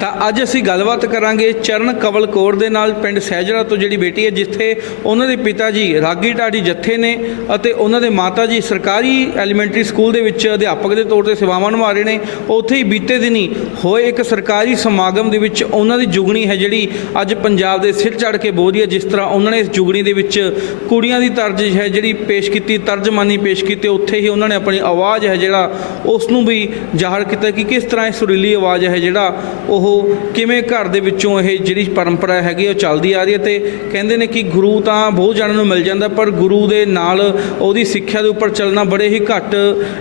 ਤਾਂ ਅੱਜ ਅਸੀਂ ਗੱਲਬਾਤ ਕਰਾਂਗੇ ਚਰਨ ਕਵਲ ਕੌਰ ਦੇ ਨਾਲ ਪਿੰਡ ਸਹਿਜੜਾ ਤੋਂ ਜਿਹੜੀ ਬੇਟੀ ਹੈ, ਜਿੱਥੇ ਉਹਨਾਂ ਦੇ ਪਿਤਾ ਜੀ ਰਾਗੀ ਢਾਡੀ ਜੱਥੇ ਨੇ ਅਤੇ ਉਹਨਾਂ ਦੇ ਮਾਤਾ ਜੀ ਸਰਕਾਰੀ ਐਲੀਮੈਂਟਰੀ ਸਕੂਲ ਦੇ ਵਿੱਚ ਅਧਿਆਪਕ ਦੇ ਤੌਰ ਤੇ ਸੇਵਾਵਾਂ ਨਿਭਾ ਰਹੇ ਨੇ। ਉੱਥੇ ਹੀ ਬੀਤੇ ਦਿਨੀ ਹੋਏ ਇੱਕ ਸਰਕਾਰੀ ਸਮਾਗਮ ਦੇ ਵਿੱਚ ਉਹਨਾਂ ਦੀ ਜੁਗਣੀ ਹੈ ਜਿਹੜੀ ਅੱਜ ਪੰਜਾਬ ਦੇ ਸਿਰ ਚੜ ਕੇ ਬੋਲ ਰਹੀ ਹੈ, ਜਿਸ ਤਰ੍ਹਾਂ ਉਹਨਾਂ ਨੇ ਇਸ ਜੁਗਣੀ ਦੇ ਵਿੱਚ ਕੁੜੀਆਂ ਦੀ ਤਰਜ ਹੈ ਜਿਹੜੀ ਪੇਸ਼ ਕੀਤੀ, ਤਰਜਮਾਨੀ ਪੇਸ਼ ਕੀਤੀ, ਉੱਥੇ ਹੀ ਉਹਨਾਂ ਨੇ ਆਪਣੀ ਆਵਾਜ਼ ਹੈ ਜਿਹੜਾ ਉਸ ਨੂੰ ਵੀ ਜ਼ਾਹਰ ਕੀਤਾ ਕਿ ਕਿਸ ਤਰ੍ਹਾਂ ਇਹ ਸੁਰੀਲੀ ਆਵਾਜ਼ ਹੈ ਜਿਹੜਾ ਉਹ ਕਿਵੇਂ ਘਰ ਦੇ ਵਿੱਚੋਂ ਇਹ ਜਿਹੜੀ ਪਰੰਪਰਾ ਹੈਗੀ ਉਹ ਚੱਲਦੀ ਆ ਰਹੀ ਹੈ ਤੇ ਕਹਿੰਦੇ ਨੇ ਕਿ ਗੁਰੂ ਤਾਂ ਬਹੁਤ ਜਾਣਨ ਨੂੰ ਮਿਲ ਜਾਂਦਾ, ਪਰ ਗੁਰੂ ਦੇ ਨਾਲ ਉਹਦੀ ਸਿੱਖਿਆ ਦੇ ਉੱਪਰ ਚੱਲਣਾ ਬੜੇ ਹੀ ਘੱਟ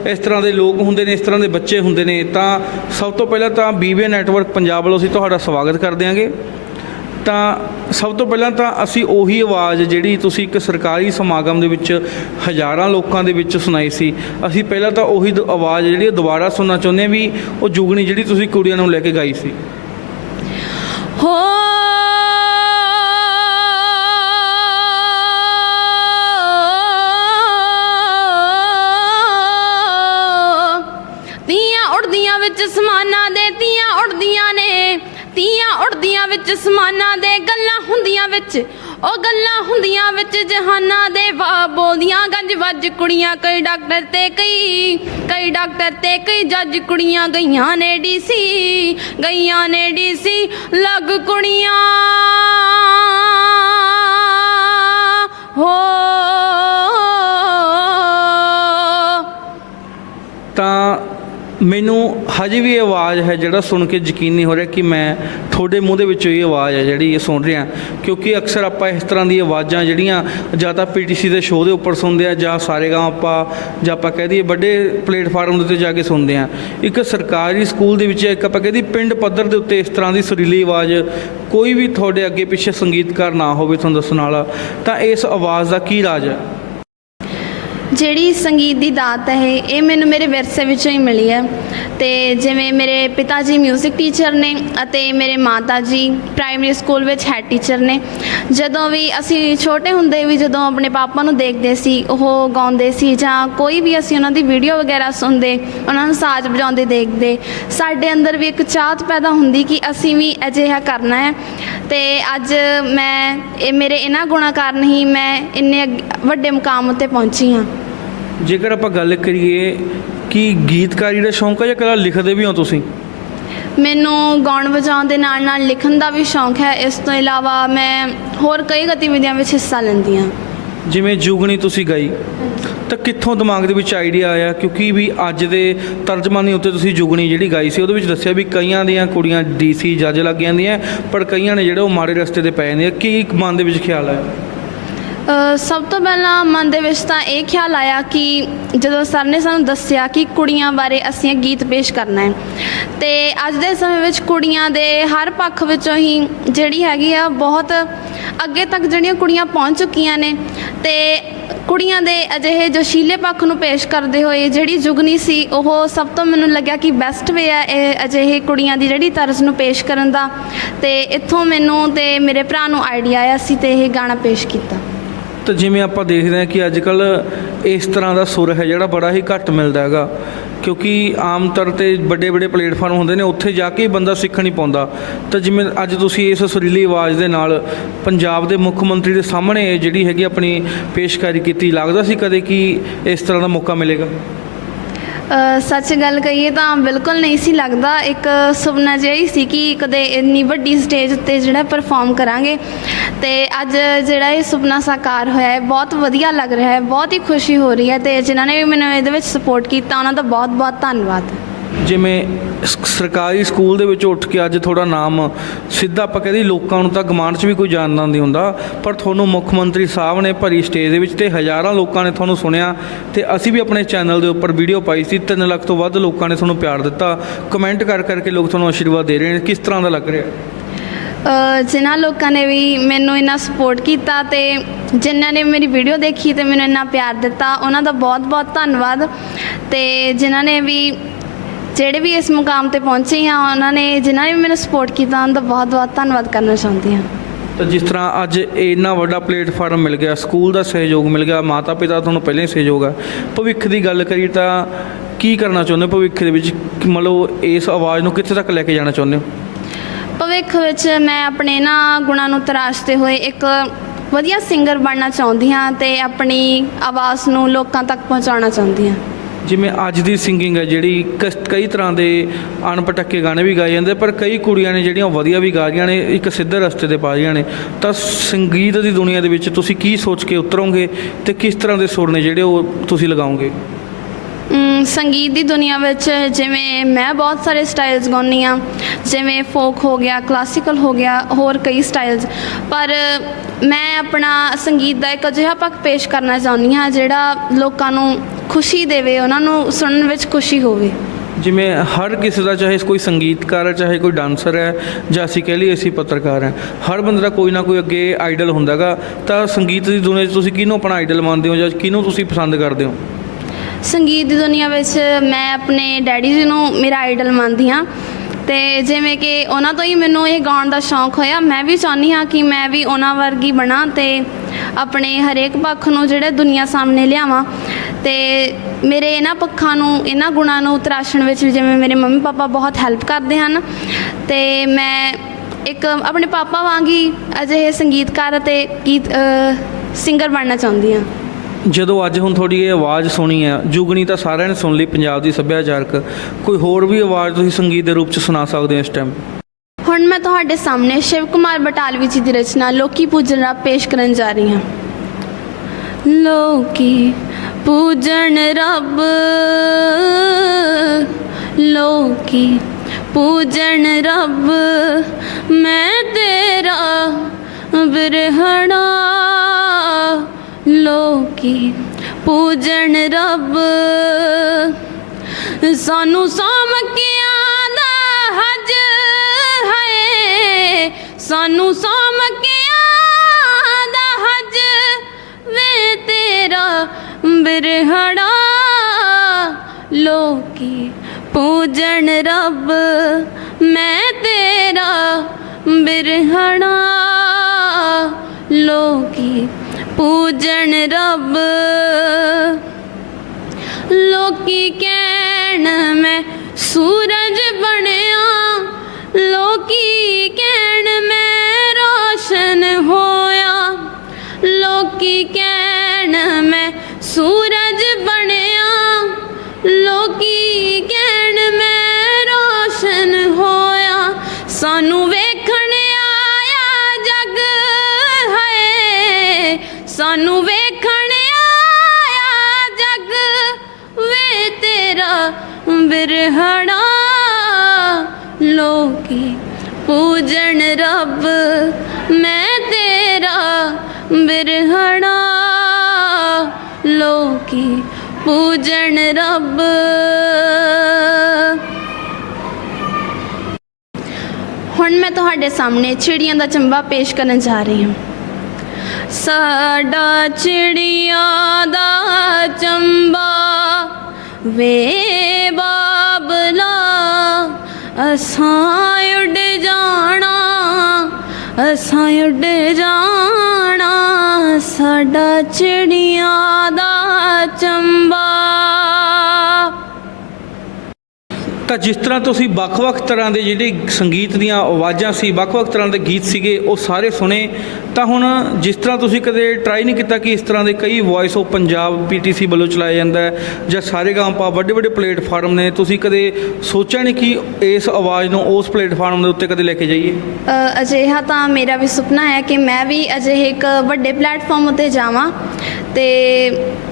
ਇਸ ਤਰ੍ਹਾਂ ਦੇ ਲੋਕ ਹੁੰਦੇ ਨੇ, ਇਸ ਤਰ੍ਹਾਂ ਦੇ ਬੱਚੇ ਹੁੰਦੇ ਨੇ। ਤਾਂ ਸਭ ਤੋਂ ਪਹਿਲਾਂ ਤਾਂ ਬੀਬੀ ਨੈਟਵਰਕ ਪੰਜਾਬ ਵੱਲੋਂ ਅਸੀਂ ਤੁਹਾਡਾ ਸਵਾਗਤ ਕਰਦੇ ਹਾਂਗੇ। ਤਾਂ ਸਭ ਤੋਂ ਪਹਿਲਾਂ ਤਾਂ ਅਸੀਂ ਉਹੀ ਆਵਾਜ਼ ਜਿਹੜੀ ਤੁਸੀਂ ਇੱਕ ਸਰਕਾਰੀ ਸਮਾਗਮ ਦੇ ਵਿੱਚ ਹਜ਼ਾਰਾਂ ਲੋਕਾਂ ਦੇ ਵਿੱਚ ਸੁਣਾਈ ਸੀ, ਅਸੀਂ ਪਹਿਲਾਂ ਤਾਂ ਉਹੀ ਦ- ਆਵਾਜ਼ ਜਿਹੜੀ ਉਹ ਦੁਬਾਰਾ ਸੁਣਨਾ ਚਾਹੁੰਦੇ ਹਾਂ ਵੀ ਉਹ ਜੁਗਣੀ ਜਿਹੜੀ ਤੁਸੀਂ ਕੁੜੀਆਂ ਨੂੰ ਲੈ ਕੇ ਗਾਈ ਸੀ। ਹੋ ਤੀਆਂ ਉੜਦੀਆਂ ਵਿੱਚ ਸਮਾਨਾਂ ਦੇ ਤੀਆਂ ਉੜਦੀਆਂ ਨੇ, ਤੀਆਂ ਉੜਦੀਆਂ ਵਿੱਚ ਸਮਾਨਾਂ ਦੇ ਗੱਲਾਂ ਹੁੰਦੀਆਂ ਵਿੱਚ ਉਹ ਗੱਲਾਂ ਹੁੰਦੀਆਂ ਵਿੱਚ ਜਹਾਨਾਂ ਦੇ ਵਾ ਬੋਲਦੀਆਂ, ਗੰਜ ਵੱਜ ਕੁੜੀਆਂ, ਕਈ ਡਾਕਟਰ ਤੇ ਕਈ ਕਈ ਡਾਕਟਰ ਤੇ ਕਈ ਜੱਜ ਕੁੜੀਆਂ ਗਈਆਂ ਨੇ ਡੀਸੀ, ਗਈਆਂ ਨੇ ਡੀਸੀ, ਲੱਗ ਕੁੜੀਆਂ। ਹੋ। ਤਾਂ ਮੈਨੂੰ ਹਜੇ ਵੀ ਇਹ ਆਵਾਜ਼ ਹੈ ਜਿਹੜਾ ਸੁਣ ਕੇ ਯਕੀਨ ਨਹੀਂ ਹੋ ਰਿਹਾ ਕਿ ਮੈਂ ਤੁਹਾਡੇ ਮੂੰਹ ਦੇ ਵਿੱਚੋਂ ਇਹ ਆਵਾਜ਼ ਹੈ ਜਿਹੜੀ ਇਹ ਸੁਣ ਰਿਹਾ। ਕਿਉਂਕਿ ਅਕਸਰ ਆਪਾਂ ਇਸ ਤਰ੍ਹਾਂ ਦੀ ਆਵਾਜ਼ਾਂ ਜਿਹੜੀਆਂ ਜਾਂ ਤਾਂ ਪੀਟੀਸੀ ਦੇ ਸ਼ੋਅ ਦੇ ਉੱਪਰ ਸੁਣਦੇ ਆ ਜਾਂ ਸਾਰੇ ਗਾਂ ਆਪਾਂ ਜਾਂ ਆਪਾਂ ਕਹਿ ਦਈਏ ਵੱਡੇ ਪਲੇਟਫਾਰਮ ਦੇ ਉੱਤੇ ਜਾ ਕੇ ਸੁਣਦੇ ਆ। ਇੱਕ ਸਰਕਾਰੀ ਸਕੂਲ ਦੇ ਵਿੱਚ ਇੱਕ ਆਪਾਂ ਕਹਿ ਦਈਏ ਪਿੰਡ ਪੱਧਰ ਦੇ ਉੱਤੇ ਇਸ ਤਰ੍ਹਾਂ ਦੀ ਸੁਰੀਲੀ ਆਵਾਜ਼ ਕੋਈ ਵੀ ਤੁਹਾਡੇ ਅੱਗੇ ਪਿੱਛੇ ਸੰਗੀਤਕਾਰ ਨਾ ਹੋਵੇ ਤੁਹਾਨੂੰ ਦੱਸਣ ਵਾਲਾ, ਤਾਂ ਇਸ ਆਵਾਜ਼ ਦਾ ਕੀ ਰਾਜ ਹੈ? ਜਿਹੜੀ ਸੰਗੀਤ ਦੀ ਦਾਤ ਹੈ, ਇਹ ਮੈਨੂੰ ਮੇਰੇ ਵਿਰਸੇ ਵਿੱਚੋਂ ਹੀ ਮਿਲੀ ਹੈ। ਤੇ ਜਿਵੇਂ ਮੇਰੇ ਪਿਤਾ ਜੀ 뮤직 ਟੀਚਰ ਨੇ ਅਤੇ ਮੇਰੇ ਮਾਤਾ ਜੀ ਪ੍ਰਾਇਮਰੀ ਸਕੂਲ ਵਿੱਚ ਹੈਡ ਟੀਚਰ ਨੇ। ਜਦੋਂ ਵੀ ਅਸੀਂ ਛੋਟੇ ਹੁੰਦੇ ਵੀ ਜਦੋਂ ਆਪਣੇ ਪਾਪਾ ਨੂੰ ਦੇਖਦੇ ਸੀ, ਉਹ ਗਾਉਂਦੇ ਸੀ ਜਾਂ ਕੋਈ ਵੀ ਅਸੀਂ ਉਹਨਾਂ ਦੀ ਵੀਡੀਓ ਵਗੈਰਾ ਸੁਣਦੇ, ਉਹਨਾਂ ਨੂੰ ਸਾਜ਼ ਵਜਾਉਂਦੇ ਦੇਖਦੇ, ਸਾਡੇ ਅੰਦਰ ਵੀ ਇੱਕ ਚਾਹਤ ਪੈਦਾ ਹੁੰਦੀ ਕਿ ਅਸੀਂ ਵੀ ਅਜਿਹਾ ਕਰਨਾ ਹੈ। ਤੇ ਅੱਜ ਮੈਂ, ਇਹ ਮੇਰੇ ਇਹਨਾਂ ਗੁਣਾਂ ਕਾਰਨ ਹੀ ਮੈਂ ਇੰਨੇ ਅੱਗੇ- ਵੱਡੇ ਮੁਕਾਮ ਉੱਤੇ ਪਹੁੰਚੀ ਹਾਂ। ਜੇਕਰ ਆਪਾਂ ਗੱਲ ਕਰੀਏ ਕਿ ਗੀਤਕਾਰੀ ਦਾ ਸ਼ੌਂਕ ਹੈ ਜਾਂ ਕਲਾ ਲਿਖਦੇ ਵੀ ਹੋ ਤੁਸੀਂ? ਮੈਨੂੰ ਗਾਉਣ ਵਜਾਉਣ ਦੇ ਨਾਲ ਨਾਲ ਲਿਖਣ ਦਾ ਵੀ ਸ਼ੌਂਕ ਹੈ। ਇਸ ਤੋਂ ਇਲਾਵਾ ਮੈਂ ਹੋਰ ਕਈ ਗਤੀਵਿਧੀਆਂ ਵਿੱਚ ਹਿੱਸਾ ਲੈਂਦੀ ਹਾਂ। ਜਿਵੇਂ ਜੁਗਣੀ ਤੁਸੀਂ ਗਾਈ, ਤਾਂ ਕਿੱਥੋਂ ਦਿਮਾਗ ਦੇ ਵਿੱਚ ਆਈਡੀਆ ਆਇਆ? ਕਿਉਂਕਿ ਵੀ ਅੱਜ ਦੇ ਤਰਜਮਾਨੀ ਉੱਤੇ ਤੁਸੀਂ ਜੁਗਣੀ ਜਿਹੜੀ ਗਾਈ ਸੀ, ਉਹਦੇ ਵਿੱਚ ਦੱਸਿਆ ਵੀ ਕਈਆਂ ਦੀਆਂ ਕੁੜੀਆਂ ਡੀਸੀ ਜੱਜ ਲੱਗ ਜਾਂਦੀਆਂ, ਪਰ ਕਈਆਂ ਨੇ ਜਿਹੜੇ ਉਹ ਮਾੜੇ ਰਸਤੇ ਤੇ ਪੈ ਜਾਂਦੀਆਂ। ਕੀ ਇੱਕ ਮਨ ਦੇ ਵਿੱਚ ਖਿਆਲ ਆਇਆ? ਸਭ ਤੋਂ ਪਹਿਲਾਂ ਮਨ ਦੇ ਵਿੱਚ ਤਾਂ ਇਹ ਖਿਆਲ ਆਇਆ ਕਿ ਜਦੋਂ ਸਰ ਨੇ ਸਾਨੂੰ ਦੱਸਿਆ ਕਿ ਕੁੜੀਆਂ ਬਾਰੇ ਅਸੀਂ ਗੀਤ ਪੇਸ਼ ਕਰਨਾ ਹੈ, ਤੇ ਅੱਜ ਦੇ ਸਮੇਂ ਵਿੱਚ ਕੁੜੀਆਂ ਦੇ ਹਰ ਪੱਖ ਵਿੱਚੋਂ ਹੀ ਜਿਹੜੀ ਹੈਗੀ ਆ, ਬਹੁਤ ਅੱਗੇ ਤੱਕ ਜਿਹੜੀਆਂ ਕੁੜੀਆਂ ਪਹੁੰਚ ਚੁੱਕੀਆਂ ਨੇ, ਤੇ ਕੁੜੀਆਂ ਦੇ ਅਜਿਹੇ ਜੋਸ਼ੀਲੇ ਪੱਖ ਨੂੰ ਪੇਸ਼ ਕਰਦੇ ਹੋਏ ਜਿਹੜੀ ਜੁਗਨੀ ਸੀ, ਉਹ ਸਭ ਤੋਂ ਮੈਨੂੰ ਲੱਗਿਆ ਕਿ ਬੈਸਟ ਵੇ ਹੈ ਇਹ ਅਜਿਹੇ ਕੁੜੀਆਂ ਦੀ ਜਿਹੜੀ ਤਰਜ਼ ਨੂੰ ਪੇਸ਼ ਕਰਨ ਦਾ, ਤੇ ਇੱਥੋਂ ਮੈਨੂੰ ਤੇ ਮੇਰੇ ਭਰਾ ਨੂੰ ਆਈਡੀਆ ਆਇਆ ਸੀ ਤੇ ਇਹ ਗਾਣਾ ਪੇਸ਼ ਕੀਤਾ। ਤਾਂ ਜਿਵੇਂ ਆਪਾਂ ਦੇਖਦੇ ਹਾਂ ਕਿ ਅੱਜ ਕੱਲ ਇਸ ਤਰ੍ਹਾਂ ਦਾ ਸੁਰ ਹੈ ਜਿਹੜਾ ਬੜਾ ਹੀ ਘੱਟ ਮਿਲਦਾ ਹੈਗਾ। ਕਿਉਂਕਿ ਆਮ ਤੌਰ ਤੇ ਵੱਡੇ ਵੱਡੇ ਪਲੇਟਫਾਰਮ ਹੁੰਦੇ ਨੇ, ਉੱਥੇ ਜਾ ਕੇ ਬੰਦਾ ਸਿੱਖ ਨਹੀਂ ਪਾਉਂਦਾ। ਤਾਂ ਜਿਵੇਂ ਅੱਜ ਤੁਸੀਂ ਇਸ ਸੁਰੀਲੀ ਆਵਾਜ਼ ਦੇ ਨਾਲ ਪੰਜਾਬ ਦੇ ਮੁੱਖ ਮੰਤਰੀ ਦੇ ਸਾਹਮਣੇ ਜਿਹੜੀ ਹੈਗੀ ਆਪਣੀ ਪੇਸ਼ਕਾਰੀ ਕੀਤੀ, ਲੱਗਦਾ ਸੀ ਕਦੇ ਕਿ ਇਸ ਤਰ੍ਹਾਂ ਦਾ ਮੌਕਾ ਮਿਲੇਗਾ? ਸੱਚ ਗੱਲ ਕਹੀਏ ਤਾਂ ਬਿਲਕੁਲ ਨਹੀਂ ਸੀ ਲੱਗਦਾ। ਇੱਕ ਸੁਪਨਾ ਜਿਹਾ ਹੀ ਸੀ ਕਿ ਕਦੇ ਇੰਨੀ ਵੱਡੀ ਸਟੇਜ ਉੱਤੇ ਜਿਹੜਾ ਪਰਫਾਰਮ ਕਰਾਂਗੇ। ਤੇ ਅੱਜ ਜਿਹੜਾ ਇਹ ਸੁਪਨਾ ਸਾਕਾਰ ਹੋਇਆ ਹੈ, ਬਹੁਤ ਵਧੀਆ ਲੱਗ ਰਿਹਾ ਹੈ, ਬਹੁਤ ਹੀ ਖੁਸ਼ੀ ਹੋ ਰਹੀ ਹੈ ਤੇ ਜਿਨ੍ਹਾਂ ਨੇ ਵੀ ਮੈਨੂੰ ਇਹਦੇ ਵਿੱਚ ਸਪੋਰਟ ਕੀਤਾ, ਉਹਨਾਂ ਦਾ ਬਹੁਤ ਬਹੁਤ ਧੰਨਵਾਦ। ਜਿਵੇਂ ਸਰਕਾਰੀ ਸਕੂਲ ਦੇ ਵਿੱਚ ਉੱਠ ਕੇ ਅੱਜ ਤੁਹਾਡਾ ਨਾਮ ਸਿੱਧਾ ਆਪਾਂ ਕਹਿੰਦੇ ਲੋਕਾਂ ਨੂੰ ਤਾਂ ਗਮਾਂਡ 'ਚ ਵੀ ਕੋਈ ਜਾਣਦਾ ਨਹੀਂ ਹੁੰਦਾ, ਪਰ ਤੁਹਾਨੂੰ ਮੁੱਖ ਮੰਤਰੀ ਸਾਹਿਬ ਨੇ ਭਰੀ ਸਟੇਜ ਦੇ ਵਿੱਚ ਤੇ ਹਜ਼ਾਰਾਂ ਲੋਕਾਂ ਨੇ ਤੁਹਾਨੂੰ ਸੁਣਿਆ ਤੇ ਅਸੀਂ ਵੀ ਆਪਣੇ ਚੈਨਲ ਦੇ ਉੱਪਰ ਵੀਡੀਓ ਪਾਈ ਸੀ 3 ਲੱਖ ਤੋਂ ਵੱਧ ਲੋਕਾਂ ਨੇ ਤੁਹਾਨੂੰ ਪਿਆਰ ਦਿੱਤਾ। ਕਮੈਂਟ ਕਰ ਕਰਕੇ ਲੋਕ ਤੁਹਾਨੂੰ ਆਸ਼ੀਰਵਾਦ ਦੇ ਰਹੇ ਨੇ, ਕਿਸ ਤਰ੍ਹਾਂ ਦਾ ਲੱਗ ਰਿਹਾ? ਜਿਨ੍ਹਾਂ ਲੋਕਾਂ ਨੇ ਵੀ ਮੈਨੂੰ ਇੰਨਾ ਸਪੋਰਟ ਕੀਤਾ ਤੇ ਜਿਨ੍ਹਾਂ ਨੇ ਮੇਰੀ ਵੀਡੀਓ ਦੇਖੀ ਤੇ ਮੈਨੂੰ ਇੰਨਾ ਪਿਆਰ ਦਿੱਤਾ, ਉਹਨਾਂ ਦਾ ਬਹੁਤ ਬਹੁਤ ਧੰਨਵਾਦ ਤੇ ਜਿਨ੍ਹਾਂ ਨੇ ਵੀ ਜਿਹੜੇ ਵੀ ਇਸ ਮੁਕਾਮ ਤੇ ਪਹੁੰਚੇ ਆ ਉਹਨਾਂ ਨੇ ਜਿਨ੍ਹਾਂ ਨੇ ਮੈਨੂੰ ਸਪੋਰਟ ਕੀਤਾ ਉਹਨਾਂ ਦਾ ਬਹੁਤ ਬਹੁਤ ਧੰਨਵਾਦ ਕਰਨਾ ਚਾਹੁੰਦੀ ਹਾਂ। ਤਾਂ ਜਿਸ ਤਰ੍ਹਾਂ ਅੱਜ ਇੰਨਾ ਵੱਡਾ ਪਲੇਟਫਾਰਮ ਮਿਲ ਗਿਆ ਸਕੂਲ ਦਾ ਸਹਿਯੋਗ ਮਿਲ ਗਿਆ ਮਾਤਾ ਪਿਤਾ ਤੁਹਾਨੂੰ ਪਹਿਲਾਂ ਹੀ ਸਹਿਯੋਗ ਆ। ਭਵਿੱਖ ਦੀ ਗੱਲ ਕਰੀਏ ਤਾਂ ਕੀ ਕਰਨਾ ਚਾਹੁੰਦੇ ਹੋ ਭਵਿੱਖ ਦੇ ਵਿੱਚ? ਲਓ ਇਸ ਆਵਾਜ਼ ਨੂੰ ਕਿੱਥੇ ਤੱਕ ਲੈ ਕੇ ਜਾਣਾ ਚਾਹੁੰਦੇ ਹੋ? ਭਵਿੱਖ ਵਿੱਚ ਮੈਂ ਆਪਣੇ ਇਹਨਾਂ ਗੁਣਾਂ ਨੂੰ ਤਰਾਸ਼ਦੇ ਹੋਏ ਇੱਕ ਵਧੀਆ ਸਿੰਗਰ ਬਣਨਾ ਚਾਹੁੰਦੀ ਹਾਂ ਤੇ ਆਪਣੀ ਆਵਾਜ਼ ਨੂੰ ਲੋਕਾਂ ਤੱਕ ਪਹੁੰਚਾਉਣਾ ਚਾਹੁੰਦੀ ਹਾਂ। ਜਿਵੇਂ ਅੱਜ ਦੀ ਸਿੰਗਿੰਗ ਹੈ ਜਿਹੜੀ ਕਸ- ਕਈ ਤਰ੍ਹਾਂ ਦੇ ਅਣਪਟੱਕੇ ਗਾਣੇ ਵੀ ਗਾਏ ਜਾਂਦੇ ਪਰ ਕਈ ਕੁੜੀਆਂ ਨੇ ਜਿਹੜੀਆਂ ਵਧੀਆ ਵੀ ਗਾ ਰਹੀਆਂ ਨੇ ਇੱਕ ਸਿੱਧੇ ਰਸਤੇ ਤੇ ਪਾ ਰਹੀਆਂ ਨੇ। ਤਾਂ ਸੰਗੀਤ ਦੀ ਦੁਨੀਆ ਦੇ ਵਿੱਚ ਤੁਸੀਂ ਕੀ ਸੋਚ ਕੇ ਉਤਰੋਗੇ ਤੇ ਕਿਸ ਤਰ੍ਹਾਂ ਦੇ ਸੁਰ ਨੇ ਜਿਹੜੇ ਉਹ ਤੁਸੀਂ ਲਗਾਓਗੇ? ਅਮ, ਸੰਗੀਤ ਦੀ ਦੁਨੀਆ ਵਿੱਚ ਜਿਵੇਂ ਮੈਂ ਬਹੁਤ ਸਾਰੇ ਸਟਾਈਲਸ ਗਾਉਂਦੀ ਹਾਂ ਜਿਵੇਂ ਫੋਕ ਹੋ ਗਿਆ ਕਲਾਸੀਕਲ ਹੋ ਗਿਆ ਹੋਰ ਕਈ ਸਟਾਈਲਸ। ਪਰ ਮੈਂ ਆਪਣਾ ਸੰਗੀਤ ਦਾ ਇੱਕ ਅਜਿਹਾ ਪੱਖ ਪੇਸ਼ ਕਰਨਾ ਚਾਹੁੰਦੀ ਹਾਂ ਜਿਹੜਾ ਲੋਕਾਂ ਨੂੰ ਖੁਸ਼ੀ ਦੇਵੇ ਉਹਨਾਂ ਨੂੰ ਸੁਣਨ ਵਿੱਚ ਖੁਸ਼ੀ ਹੋਵੇ। ਜਿਵੇਂ ਹਰ ਕਿਸੇ ਦਾ ਚਾਹੇ ਕੋਈ ਸੰਗੀਤਕਾਰ ਹੈ ਚਾਹੇ ਕੋਈ ਡਾਂਸਰ ਹੈ ਜਾਂ ਅਸੀਂ ਕਹਿ ਲਈਏ ਅਸੀਂ ਪੱਤਰਕਾਰ ਹੈ ਹਰ ਬੰਦੇ ਦਾ ਕੋਈ ਨਾ ਕੋਈ ਅੱਗੇ ਆਈਡਲ ਹੁੰਦਾਗਾ ਤਾਂ ਸੰਗੀਤ ਦੀ ਦੁਨੀਆ 'ਚ ਤੁਸੀਂ ਕਿਹਨੂੰ ਆਪਣਾ ਆਈਡਲ ਮੰਨਦੇ ਹੋ ਜਾਂ ਕਿਹਨੂੰ ਤੁਸੀਂ ਪਸੰਦ ਕਰਦੇ ਹੋ? ਸੰਗੀਤ ਦੀ ਦੁਨੀਆ ਵਿੱਚ ਮੈਂ ਆਪਣੇ ਡੈਡੀ ਜੀ ਨੂੰ ਮੇਰਾ ਆਈਡਲ ਮੰਨਦੀ ਹਾਂ। ਤੇ ਜਿਵੇਂ ਕਿ ਉਹਨਾਂ ਤੋਂ ਹੀ ਮੈਨੂੰ ਇਹ ਗਾਉਣ ਦਾ ਸ਼ੌਂਕ ਹੋਇਆ। ਮੈਂ ਵੀ ਚਾਹੁੰਦੀ ਹਾਂ ਕਿ ਮੈਂ ਵੀ ਉਹਨਾਂ ਵਰਗੀ ਬਣਾ ਤੇ ਆਪਣੇ ਹਰੇਕ ਪੱਖ ਨੂੰ ਜਿਹੜੇ ਦੁਨੀਆ ਸਾਹਮਣੇ ਲਿਆਵਾਂ। ਤੇ ਮੇਰੇ ਇਹਨਾਂ ਪੱਖਾਂ ਨੂੰ ਇਹਨਾਂ ਗੁਣਾਂ ਨੂੰ ਤਰਾਸ਼ਣ ਵਿੱਚ ਜਿਵੇਂ ਮੇਰੇ ਮੰਮੀ ਪਾਪਾ ਬਹੁਤ ਹੈਲਪ ਕਰਦੇ ਹਨ ਤੇ ਮੈਂ ਇੱਕ ਆਪਣੇ ਪਾਪਾ ਵਾਂਗ ਹੀ ਅਜਿਹੇ ਸੰਗੀਤਕਾਰ ਅਤੇ ਗੀਤ ਸਿੰਗਰ ਬਣਨਾ ਚਾਹੁੰਦੀ ਹਾਂ। ਜਦੋਂ ਅੱਜ ਹੁਣ ਤੁਹਾਡੀ ਇਹ ਆਵਾਜ਼ ਸੁਣੀ ਹੈ ਜੁਗਨੀ ਤਾਂ ਸਾਰਿਆਂ ਨੇ ਸੁਣ ਲਈ ਪੰਜਾਬ ਦੀ ਸੱਭਿਆਚਾਰਕ। ਕੋਈ ਹੋਰ ਵੀ ਆਵਾਜ਼ ਤੁਸੀਂ ਸੰਗੀਤ ਦੇ ਰੂਪ 'ਚ ਸੁਣਾ ਸਕਦੇ ਹੋ ਇਸ ਟਾਈਮ ਹੁਣ ਮੈਂ ਤੁਹਾਡੇ ਸਾਹਮਣੇ ਸ਼ਿਵ ਕੁਮਾਰ ਬਟਾਲਵੀ ਜੀ ਦੀ ਰਚਨਾ ਲੋਕੀ ਪੂਜਨ ਪੇਸ਼ ਕਰਨ ਜਾ ਰਹੀ ਹਾਂ। ਲੋਕੀ ਪੂਜਨ ਰੱਬ। ਲੋਕੀ ਪੂਜਨ ਰੱਬ। ਮੈਂ ਤੇਰਾ ਬਿਰਹਣਾ ਲੋਕੀ ਪੂਜਨ ਰੱਬ। ਸਾਨੂੰ ਬਿਰਹੜਾ ਲੋਕੀ ਪੂਜਨ ਰੱਬ, ਮੈਂ ਤੇਰਾ ਬਿਰਹਣਾ। ਲੋਕੀ ਪੂਜਨ ਰੱਬ, ਲੋਕੀ ਕਹਿਣ, ਮੈਂ ਸੂਰਜ ਬਣੇ ਹੁਣ ਮੈਂ ਤੁਹਾਡੇ ਸਾਹਮਣੇ ਚਿੜੀਆਂ ਦਾ ਚੰਬਾ ਪੇਸ਼ ਕਰਨ ਜਾ ਰਹੀ ਹਾਂ। ਸਾਡਾ ਚਿੜੀਆਂ ਦਾ ਚੰਬਾ ਵੇ ਬਾਬਲਾ, ਅਸਾਂ ਉੱਡ ਜਾਣਾ, ਅਸਾਂ ਉੱਡ ਜਾਣਾ। ਸਾਡਾ ਚਿੜੀਆਂ ਦਾ ਚੰਬਾ ਤਾਂ ਜਿਸ ਤਰ੍ਹਾਂ ਤੁਸੀਂ ਵੱਖ-ਵੱਖ ਤਰ੍ਹਾਂ ਦੇ ਜਿਹੜੇ ਸੰਗੀਤ ਦੀਆਂ ਆਵਾਜ਼ਾਂ ਸੀ, ਵੱਖ-ਵੱਖ ਤਰ੍ਹਾਂ ਦੇ ਗੀਤ ਸੀਗੇ, ਉਹ ਸਾਰੇ ਸੁਣੇ, ਤਾਂ ਹੁਣ ਜਿਸ ਤਰ੍ਹਾਂ ਤੁਸੀਂ ਕਦੇ ਟਰਾਈ ਨਹੀਂ ਕੀਤਾ ਕਿ ਇਸ ਤਰ੍ਹਾਂ ਦੇ ਕਈ ਵੌਇਸ ਆਫ ਪੰਜਾਬ ਪੀਟੀਸੀ ਵੱਲੋਂ ਚਲਾਇਆ ਜਾਂਦਾ ਹੈ ਜਾਂ ਸਾਰੇ ਗਾਂਪਾ ਵੱਡੇ ਵੱਡੇ ਪਲੇਟਫਾਰਮ ਨੇ, ਤੁਸੀਂ ਕਦੇ ਸੋਚਿਆ ਨਹੀਂ ਕਿ ਇਸ ਆਵਾਜ਼ ਨੂੰ ਉਸ ਪਲੇਟਫਾਰਮ ਦੇ ਉੱਤੇ ਕਦੇ ਲੈ ਕੇ ਜਾਈਏ? ਅਜਿਹਾ ਤਾਂ ਮੇਰਾ ਵੀ ਸੁਪਨਾ ਹੈ ਕਿ ਮੈਂ ਵੀ ਅਜਿਹੇ ਇੱਕ ਵੱਡੇ ਪਲੇਟਫਾਰਮ ਉੱਤੇ ਜਾਵਾਂ ਤੇ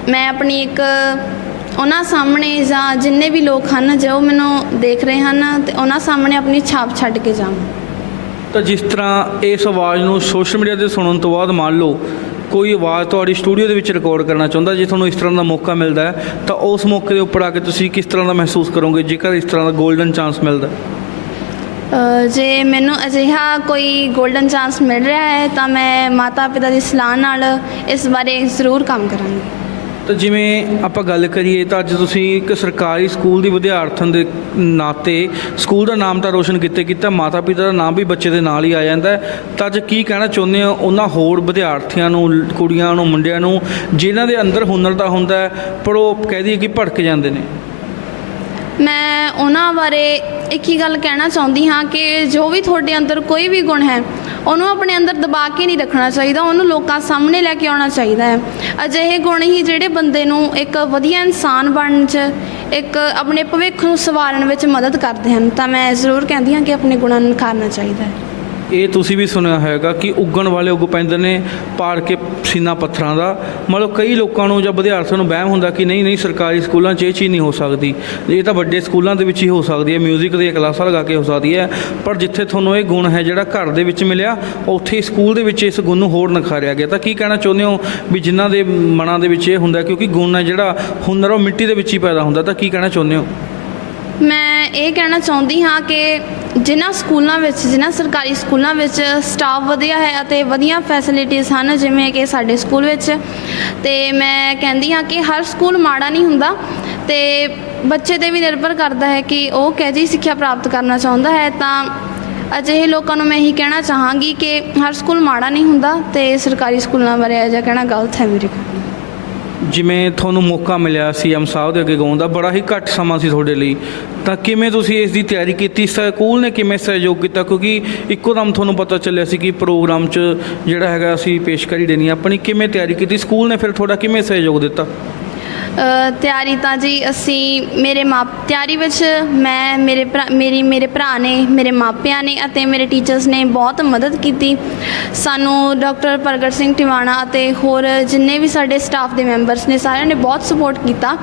ਮੈਂ ਆਪਣੀ ਇੱਕ ਉਹਨਾਂ ਸਾਹਮਣੇ ਜਾਂ ਜਿੰਨੇ ਵੀ ਲੋਕ ਹਨ ਜੋ ਮੈਨੂੰ ਦੇਖ ਰਹੇ ਹਨ ਤੇ ਉਹਨਾਂ ਸਾਹਮਣੇ ਆਪਣੀ ਛਾਪ ਛੱਡ ਕੇ ਜਾਵਾਂ। ਤਾਂ ਜਿਸ ਤਰ੍ਹਾਂ ਇਸ ਆਵਾਜ਼ ਨੂੰ ਸੋਸ਼ਲ ਮੀਡੀਆ ਤੇ ਸੁਣਨ ਤੋਂ ਬਾਅਦ ਮੰਨ ਲਓ ਕੋਈ ਆਵਾਜ਼ ਤੁਹਾਡੀ ਸਟੂਡੀਓ ਦੇ ਵਿੱਚ ਰਿਕਾਰਡ ਕਰਨਾ ਚਾਹੁੰਦਾ ਜੇ ਤੁਹਾਨੂੰ ਇਸ ਤਰ੍ਹਾਂ ਦਾ ਮੌਕਾ ਮਿਲਦਾ ਹੈ ਤਾਂ ਉਸ ਮੌਕੇ ਦੇ ਉੱਪਰ ਆ ਕੇ ਤੁਸੀਂ ਕਿਸ ਤਰ੍ਹਾਂ ਦਾ ਮਹਿਸੂਸ ਕਰੋਗੇ ਜੇਕਰ ਇਸ ਤਰ੍ਹਾਂ ਦਾ 골ਡਨ ਚਾਂਸ ਮਿਲਦਾ ਅ, ਜੇ ਮੈਨੂੰ ਅਜਿਹਾ ਕੋਈ 골ਡਨ ਚਾਂਸ ਮਿਲ ਰਿਹਾ ਹੈ ਤਾਂ ਮੈਂ ਮਾਤਾ ਪਿਤਾ ਦੀ ਸਲਾਹ ਨਾਲ ਇਸ ਬਾਰੇ ਜ਼ਰੂਰ ਕੰਮ ਕਰਾਂਗੀ। ਤਾਂ ਜਿਵੇਂ ਆਪਾਂ ਗੱਲ ਕਰੀਏ ਤਾਂ ਅੱਜ ਤੁਸੀਂ ਇੱਕ ਸਰਕਾਰੀ ਸਕੂਲ ਦੀ ਵਿਦਿਆਰਥਣ ਦੇ ਨਾਤੇ ਸਕੂਲ ਦਾ ਨਾਮ ਤਾਂ ਰੋਸ਼ਨ ਕੀਤੇ ਕੀਤਾ ਮਾਤਾ ਪਿਤਾ ਦਾ ਨਾਮ ਵੀ ਬੱਚੇ ਦੇ ਨਾਲ ਹੀ ਆ ਜਾਂਦਾ ਤਾਂ ਅੱਜ ਕੀ ਕਹਿਣਾ ਚਾਹੁੰਦੇ ਹੋ ਉਹਨਾਂ ਹੋਰ ਵਿਦਿਆਰਥੀਆਂ ਨੂੰ, ਕੁੜੀਆਂ ਨੂੰ, ਮੁੰਡਿਆਂ ਨੂੰ, ਜਿਨ੍ਹਾਂ ਦੇ ਅੰਦਰ ਹੁਨਰ ਤਾਂ ਹੁੰਦਾ ਪਰ ਉਹ ਕਹਿ ਦਈਏ ਕਿ ਭੜਕ ਜਾਂਦੇ ਨੇ? ਮੈਂ ਉਹਨਾਂ ਬਾਰੇ ਇੱਕ ਹੀ ਗੱਲ ਕਹਿਣਾ ਚਾਹੁੰਦੀ ਹਾਂ ਕਿ ਜੋ ਵੀ ਤੁਹਾਡੇ ਅੰਦਰ ਕੋਈ ਵੀ ਗੁਣ ਹੈ, ਉਹਨੂੰ ਆਪਣੇ ਅੰਦਰ ਦਬਾ ਕੇ ਨਹੀਂ ਰੱਖਣਾ ਚਾਹੀਦਾ, ਉਹਨੂੰ ਲੋਕਾਂ ਸਾਹਮਣੇ ਲੈ ਕੇ ਆਉਣਾ ਚਾਹੀਦਾ ਹੈ। ਅਜਿਹੇ ਗੁਣ ਹੀ ਜਿਹੜੇ ਬੰਦੇ ਨੂੰ ਇੱਕ ਵਧੀਆ ਇਨਸਾਨ ਬਣਨ 'ਚ, ਇੱਕ ਆਪਣੇ ਭਵਿੱਖ ਨੂੰ ਸਵਾਰਨ ਵਿੱਚ ਮਦਦ ਕਰਦੇ ਹਨ। ਤਾਂ ਮੈਂ ਜ਼ਰੂਰ ਕਹਿੰਦੀ ਹਾਂ ਕਿ ਆਪਣੇ ਗੁਣਾਂ ਨੂੰ ਨਿਖਾਰਨਾ ਚਾਹੀਦਾ ਹੈ। ਇਹ ਤੁਸੀਂ ਵੀ ਸੁਣਿਆ ਹੋਵੇਗਾ ਕਿ ਉੱਗਣ ਵਾਲੇ ਉੱਗ ਪੈਂਦੇ ਨੇ ਪਾੜ ਕੇ ਸੀਨਾ ਪੱਥਰਾਂ ਦਾ। ਮਤਲਬ ਕਈ ਲੋਕਾਂ ਨੂੰ ਜਾਂ ਵਿਦਿਆਰਥੀਆਂ ਨੂੰ ਵਹਿਮ ਹੁੰਦਾ ਕਿ ਨਹੀਂ ਨਹੀਂ ਸਰਕਾਰੀ ਸਕੂਲਾਂ 'ਚ ਇਹ ਚੀਜ਼ ਨਹੀਂ ਹੋ ਸਕਦੀ। ਇਹ ਤਾਂ ਵੱਡੇ ਸਕੂਲਾਂ ਦੇ ਵਿੱਚ ਹੀ ਹੋ ਸਕਦੀ ਹੈ 뮤직 ਦੀਆਂ ਕਲਾਸਾਂ ਲਗਾ ਕੇ ਹੋ ਸਕਦੀ ਹੈ। ਪਰ ਜਿੱਥੇ ਤੁਹਾਨੂੰ ਇਹ ਗੁਣ ਹੈ ਜਿਹੜਾ ਘਰ ਦੇ ਵਿੱਚ ਮਿਲਿਆ, ਉੱਥੇ ਸਕੂਲ ਦੇ ਵਿੱਚ ਇਸ ਗੁਣ ਨੂੰ ਹੋਰ ਨਿਖਾਰਿਆ ਗਿਆ। ਤਾਂ ਕੀ ਕਹਿਣਾ ਚਾਹੁੰਦੇ ਹੋ ਵੀ ਜਿਨ੍ਹਾਂ ਦੇ ਮਨਾਂ ਦੇ ਵਿੱਚ ਇਹ ਹੁੰਦਾ ਕਿਉਂਕਿ ਗੁਣ ਹੈ ਜਿਹੜਾ ਹੁਨਰ ਉਹ ਮਿੱਟੀ ਦੇ ਵਿੱਚ ਹੀ ਪੈਦਾ ਹੁੰਦਾ, ਤਾਂ ਕੀ ਕਹਿਣਾ ਚਾਹੁੰਦੇ ਹੋ? ਮੈਂ ਇਹ ਕਹਿਣਾ ਚਾਹੁੰਦੀ ਹਾਂ ਕਿ ਜਿਨ੍ਹਾਂ ਸਕੂਲਾਂ ਵਿੱਚ, ਜਿਨ੍ਹਾਂ ਸਰਕਾਰੀ ਸਕੂਲਾਂ ਵਿੱਚ ਸਟਾਫ ਵਧੀਆ ਹੈ ਅਤੇ ਵਧੀਆ ਫੈਸਿਲਿਟੀਜ਼ ਹਨ, ਜਿਵੇਂ ਕਿ ਸਾਡੇ ਸਕੂਲ ਵਿੱਚ, ਤੇ ਮੈਂ ਕਹਿੰਦੀ ਹਾਂ ਕਿ ਹਰ ਸਕੂਲ ਮਾੜਾ ਨਹੀਂ ਹੁੰਦਾ ਤੇ ਬੱਚੇ ਤੇ ਵੀ ਨਿਰਭਰ ਕਰਦਾ ਹੈ ਕਿ ਉਹ ਕਿਹੋ ਜਿਹੀ ਸਿੱਖਿਆ ਪ੍ਰਾਪਤ ਕਰਨਾ ਚਾਹੁੰਦਾ ਹੈ। ਤਾਂ ਅਜਿਹੇ ਲੋਕਾਂ ਨੂੰ ਮੈਂ ਇਹੀ ਕਹਿਣਾ ਚਾਹਾਂਗੀ ਕਿ ਹਰ ਸਕੂਲ ਮਾੜਾ ਨਹੀਂ ਹੁੰਦਾ ਤੇ ਸਰਕਾਰੀ ਸਕੂਲਾਂ ਬਾਰੇ ਅਜਿਹਾ ਕਹਿਣਾ ਗਲਤ ਹੈ ਮੇਰੇ ਕੋਲ। ਜਿਵੇਂ ਤੁਹਾਨੂੰ ਮੌਕਾ ਮਿਲਿਆ ਸੀਐਮ ਸਾਹਿਬ ਦੇ ਅੱਗੇ ਗਾਉਣ ਦਾ, ਬੜਾ ਹੀ ਘੱਟ ਸਮਾਂ ਸੀ ਤੁਹਾਡੇ ਲਈ। ਤਾਂ ਕਿਵੇਂ ਤੁਸੀਂ ਇਸ ਦੀ ਤਿਆਰੀ ਕੀਤੀ? ਸਕੂਲ ਨੇ ਕਿਵੇਂ ਸਹਿਯੋਗ ਕੀਤਾ? ਕਿਉਂਕਿ ਇੱਕੋ ਦਮ ਤੁਹਾਨੂੰ ਪਤਾ ਚੱਲਿਆ ਸੀ ਕਿ ਪ੍ਰੋਗਰਾਮ 'ਚ ਜਿਹੜਾ ਹੈਗਾ ਅਸੀਂ ਪੇਸ਼ਕਾਰੀ ਦੇਣੀ ਹੈ ਆਪਣੀ ਕਿਵੇਂ ਤਿਆਰੀ ਕੀਤੀ? ਸਕੂਲ ਨੇ ਫਿਰ ਤੁਹਾਡਾ ਕਿਵੇਂ ਸਹਿਯੋਗ ਦਿੱਤਾ? ਤਿਆਰੀ ਤਾਂ ਜੀ ਅਸੀਂ ਮੇਰੇ ਮਾਪ, ਤਿਆਰੀ ਵਿੱਚ ਮੈਂ, ਮੇਰੇ ਭਰਾ, ਮੇਰੀ, ਮੇਰੇ ਭਰਾ ਨੇ, ਮੇਰੇ ਮਾਪਿਆਂ ਨੇ ਅਤੇ ਮੇਰੇ ਟੀਚਰਸ ਨੇ ਬਹੁਤ ਮਦਦ ਕੀਤੀ। ਸਾਨੂੰ ਡਾਕਟਰ ਪ੍ਰਗਟ ਸਿੰਘ ਟਿਵਾਣਾ ਅਤੇ ਹੋਰ ਜਿੰਨੇ ਵੀ ਸਾਡੇ ਸਟਾਫ ਦੇ ਮੈਂਬਰਸ ਨੇ, ਸਾਰਿਆਂ ਨੇ ਬਹੁਤ ਸਪੋਰਟ ਕੀਤਾ।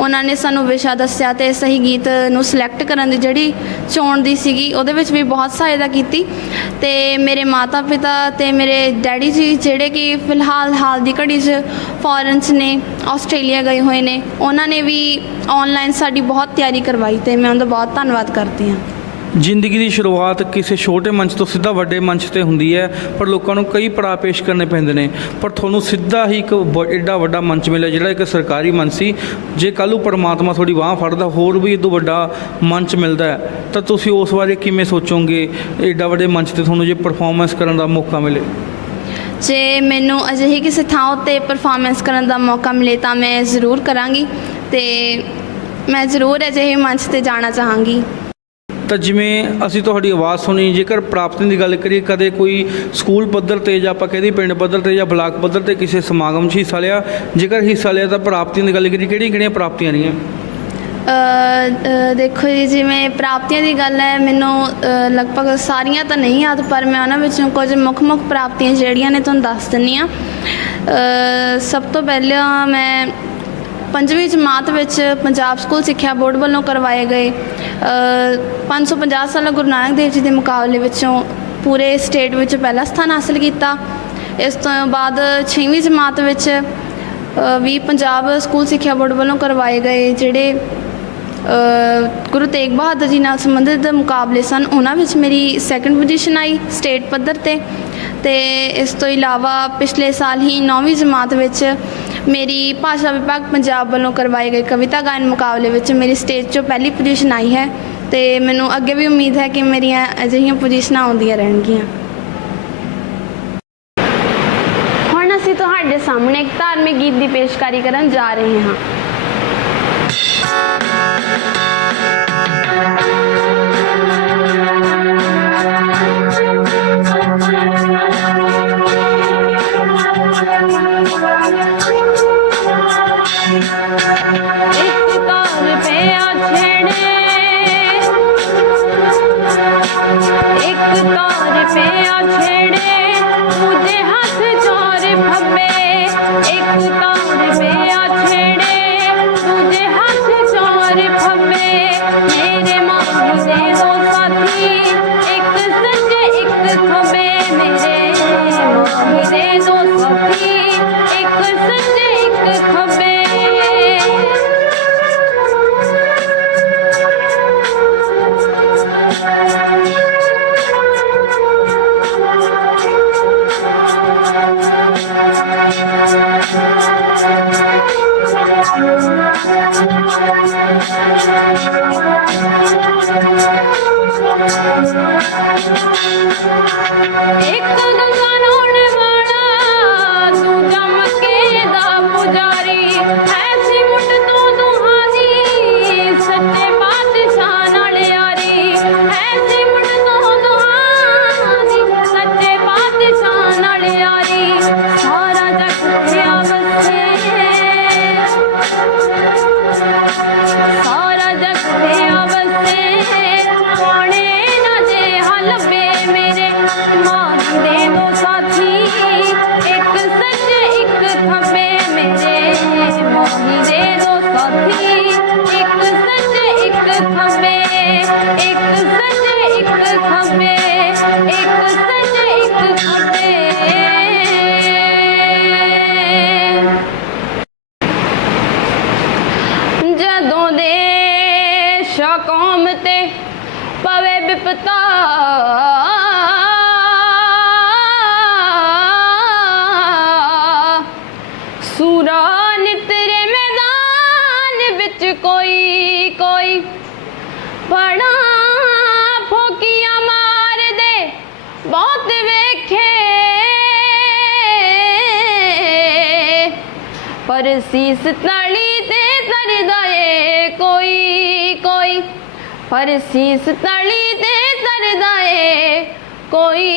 ਉਹਨਾਂ ਨੇ ਸਾਨੂੰ ਵਿਸ਼ਾ ਦੱਸਿਆ ਤੇ ਸਹੀ ਗੀਤ ਨੂੰ ਸਿਲੈਕਟ ਕਰਨ ਦੀ ਜਿਹੜੀ ਚੋਣ ਦੀ ਸੀਗੀ, ਉਹਦੇ ਵਿੱਚ ਵੀ ਬਹੁਤ ਸਹਾਇਤਾ ਕੀਤੀ। ਤੇ ਮੇਰੇ ਮਾਤਾ ਪਿਤਾ ਤੇ ਮੇਰੇ ਡੈਡੀ ਜੀ, ਜਿਹੜੇ ਕਿ ਫਿਲਹਾਲ ਹਾਲ ਦੀ ਘੜੀ 'ਚ ਫੋਰਨ 'ਚ ਨੇ ਆਸਟ੍ਰੇਲੀਆ ਗਏ ਹੋਏ ਨੇ। ਉਹਨਾਂ ਨੇ ਵੀ ਆਨਲਾਈਨ ਸਾਡੀ ਬਹੁਤ ਤਿਆਰੀ ਕਰਵਾਈ ਤੇ ਮੈਂ ਉਹਨਾਂ ਦਾ ਬਹੁਤ ਧੰਨਵਾਦ ਕਰਦੀ ਹਾਂ। ਜ਼ਿੰਦਗੀ ਦੀ ਸ਼ੁਰੂਆਤ ਕਿਸੇ ਛੋਟੇ ਮੰਚ ਤੋਂ ਸਿੱਧਾ ਵੱਡੇ ਮੰਚ ਤੇ ਹੁੰਦੀ ਹੈ, ਪਰ ਲੋਕਾਂ ਨੂੰ ਕਈ ਪੜਾਅ ਪੇਸ਼ ਕਰਨੇ ਪੈਂਦੇ ਨੇ। ਪਰ ਤੁਹਾਨੂੰ ਸਿੱਧਾ ਹੀ ਇੱਕ ਬ- ਐਡਾ ਵੱਡਾ ਮੰਚ ਮਿਲਿਆ, ਜਿਹੜਾ ਇੱਕ ਸਰਕਾਰੀ ਮੰਚ ਸੀ। ਜੇ ਕੱਲ੍ਹ ਨੂੰ ਪਰਮਾਤਮਾ ਤੁਹਾਡੀ ਬਾਹ ਫੜਦਾ, ਹੋਰ ਵੀ ਇਦੋਂ ਵੱਡਾ ਮੰਚ ਮਿਲਦਾ ਹੈ, ਤਾਂ ਤੁਸੀਂ ਉਸ ਬਾਰੇ ਕਿਵੇਂ ਸੋਚੋਗੇ? ਐਡਾ ਵੱਡੇ ਮੰਚ ਤੇ ਤੁਹਾਨੂੰ ਜੇ ਪਰਫਾਰਮੈਂਸ ਕਰਨ ਦਾ ਮੌਕਾ ਮਿਲੇ। ਜੇ ਮੈਨੂੰ ਅਜਿਹੀ ਕਿਸੇ ਥਾਂ ਉੱਤੇ ਪਰਫਾਰਮੈਂਸ ਕਰਨ ਦਾ ਮੌਕਾ ਮਿਲੇ ਤਾਂ ਮੈਂ ਜ਼ਰੂਰ ਕਰਾਂਗੀ ਤੇ ਮੈਂ ਜ਼ਰੂਰ ਅਜਿਹੇ ਮੰਚ ਤੇ ਜਾਣਾ ਚਾਹਾਂਗੀ। ਤਾਂ ਜਿਵੇਂ ਅਸੀਂ ਤੁਹਾਡੀ ਆਵਾਜ਼ ਸੁਣੀ, ਜੇਕਰ ਪ੍ਰਾਪਤੀਆਂ ਦੀ ਗੱਲ ਕਰੀਏ, ਕਦੇ ਕੋਈ ਸਕੂਲ ਪੱਧਰ ਤੇ ਜਾਂ ਆਪਾਂ ਕਹਿੰਦੇ ਪਿੰਡ ਪੱਧਰ ਤੇ ਜਾਂ ਬਲਾਕ ਪੱਧਰ ਤੇ ਕਿਸੇ ਸਮਾਗਮ 'ਚ ਹਿੱਸਾ ਲਿਆ, ਜੇਕਰ ਹਿੱਸਾ ਲਿਆ ਤਾਂ ਪ੍ਰਾਪਤੀਆਂ ਦੀ ਗੱਲ ਕਰੀਏ ਕਿਹੜੀਆਂ ਕਿਹੜੀਆਂ ਪ੍ਰਾਪਤੀਆਂ ਰਹੀਆਂ? ਦੇਖੋ ਜੀ ਜਿਵੇਂ ਪ੍ਰਾਪਤੀਆਂ ਦੀ ਗੱਲ ਹੈ ਮੈਨੂੰ ਲਗਭਗ ਸਾਰੀਆਂ ਤਾਂ ਨਹੀਂ ਯਾਦ ਪਰ ਮੈਂ ਉਹਨਾਂ ਵਿੱਚੋਂ ਕੁਝ ਮੁੱਖ-ਮੁੱਖ ਪ੍ਰਾਪਤੀਆਂ ਜਿਹੜੀਆਂ ਨੇ ਤੁਹਾਨੂੰ ਦੱਸ ਦਿੰਨੀ ਆ ਸਭ ਤੋਂ ਪਹਿਲਾਂ ਮੈਂ ਪੰਜਵੀਂ ਜਮਾਤ ਵਿੱਚ ਪੰਜਾਬ ਸਕੂਲ ਸਿੱਖਿਆ ਬੋਰਡ ਵੱਲੋਂ ਕਰਵਾਏ ਗਏ ਅ, 550 ਸਾਲਾ ਗੁਰੂ ਨਾਨਕ ਦੇਵ ਜੀ ਦੇ ਮੁਕਾਬਲੇ ਵਿੱਚੋਂ ਪੂਰੇ ਸਟੇਟ ਵਿੱਚ ਪਹਿਲਾ ਸਥਾਨ ਹਾਸਲ ਕੀਤਾ। ਇਸ ਤੋਂ ਬਾਅਦ 6ਵੀਂ ਜਮਾਤ ਵਿੱਚ ਵੀ ਪੰਜਾਬ ਸਕੂਲ ਸਿੱਖਿਆ ਬੋਰਡ ਵੱਲੋਂ ਕਰਵਾਏ ਗਏ ਜਿਹੜੇ ਗੁਰੂ ਤੇਗ ਬਹਾਦਰ ਜੀ ਨਾਲ ਸੰਬੰਧਿਤ ਮੁਕਾਬਲੇ ਸਨ। ਉਹਨਾਂ ਵਿੱਚ ਮੇਰੀ ਸੈਕੰਡ ਪੋਜੀਸ਼ਨ ਆਈ ਸਟੇਟ ਪੱਧਰ ਤੇ। ਤੇ ਇਸ ਤੋਂ ਇਲਾਵਾ ਪਿਛਲੇ ਸਾਲ ਹੀ 9ਵੀਂ ਜਮਾਤ ਵਿੱਚ ਮੇਰੀ ਭਾਸ਼ਾ ਵਿਭਾਗ ਪੰਜਾਬ ਵੱਲੋਂ ਕਰਵਾਏ ਗਏ ਕਵਿਤਾ ਗਾਇਨ ਮੁਕਾਬਲੇ ਵਿੱਚ ਮੇਰੀ ਸਟੇਜ 'ਚੋਂ ਪਹਿਲੀ ਪੋਜੀਸ਼ਨ ਆਈ ਹੈ। ਤੇ ਮੈਨੂੰ ਅੱਗੇ ਵੀ ਉਮੀਦ ਹੈ ਕਿ ਮੇਰੀਆਂ ਅਜਿਹੀਆਂ ਪੋਜੀਸ਼ਨਾਂ ਆਉਂਦੀਆਂ ਰਹਿਣਗੀਆਂ। ਹੁਣ ਅਸੀਂ ਤੁਹਾਡੇ ਸਾਹਮਣੇ ਇੱਕ ਧਾਰਮਿਕ ਗੀਤ ਦੀ ਪੇਸ਼ਕਾਰੀ ਕਰਨ ਜਾ ਰਹੇ ਹਾਂ। ਇੱਕ ਤੌਰ ਪਿਆ ਛੇੜੇ na na na ਪਰ ਸੀਸ ਤਲੀ ਤੇ ਤਰਦਾ ਏ ਕੋਈ ਕੋਈ। ਪਰ ਸੀਸ ਤਲੀ ਤੇ ਤਰਦਾ ਏ ਕੋਈ।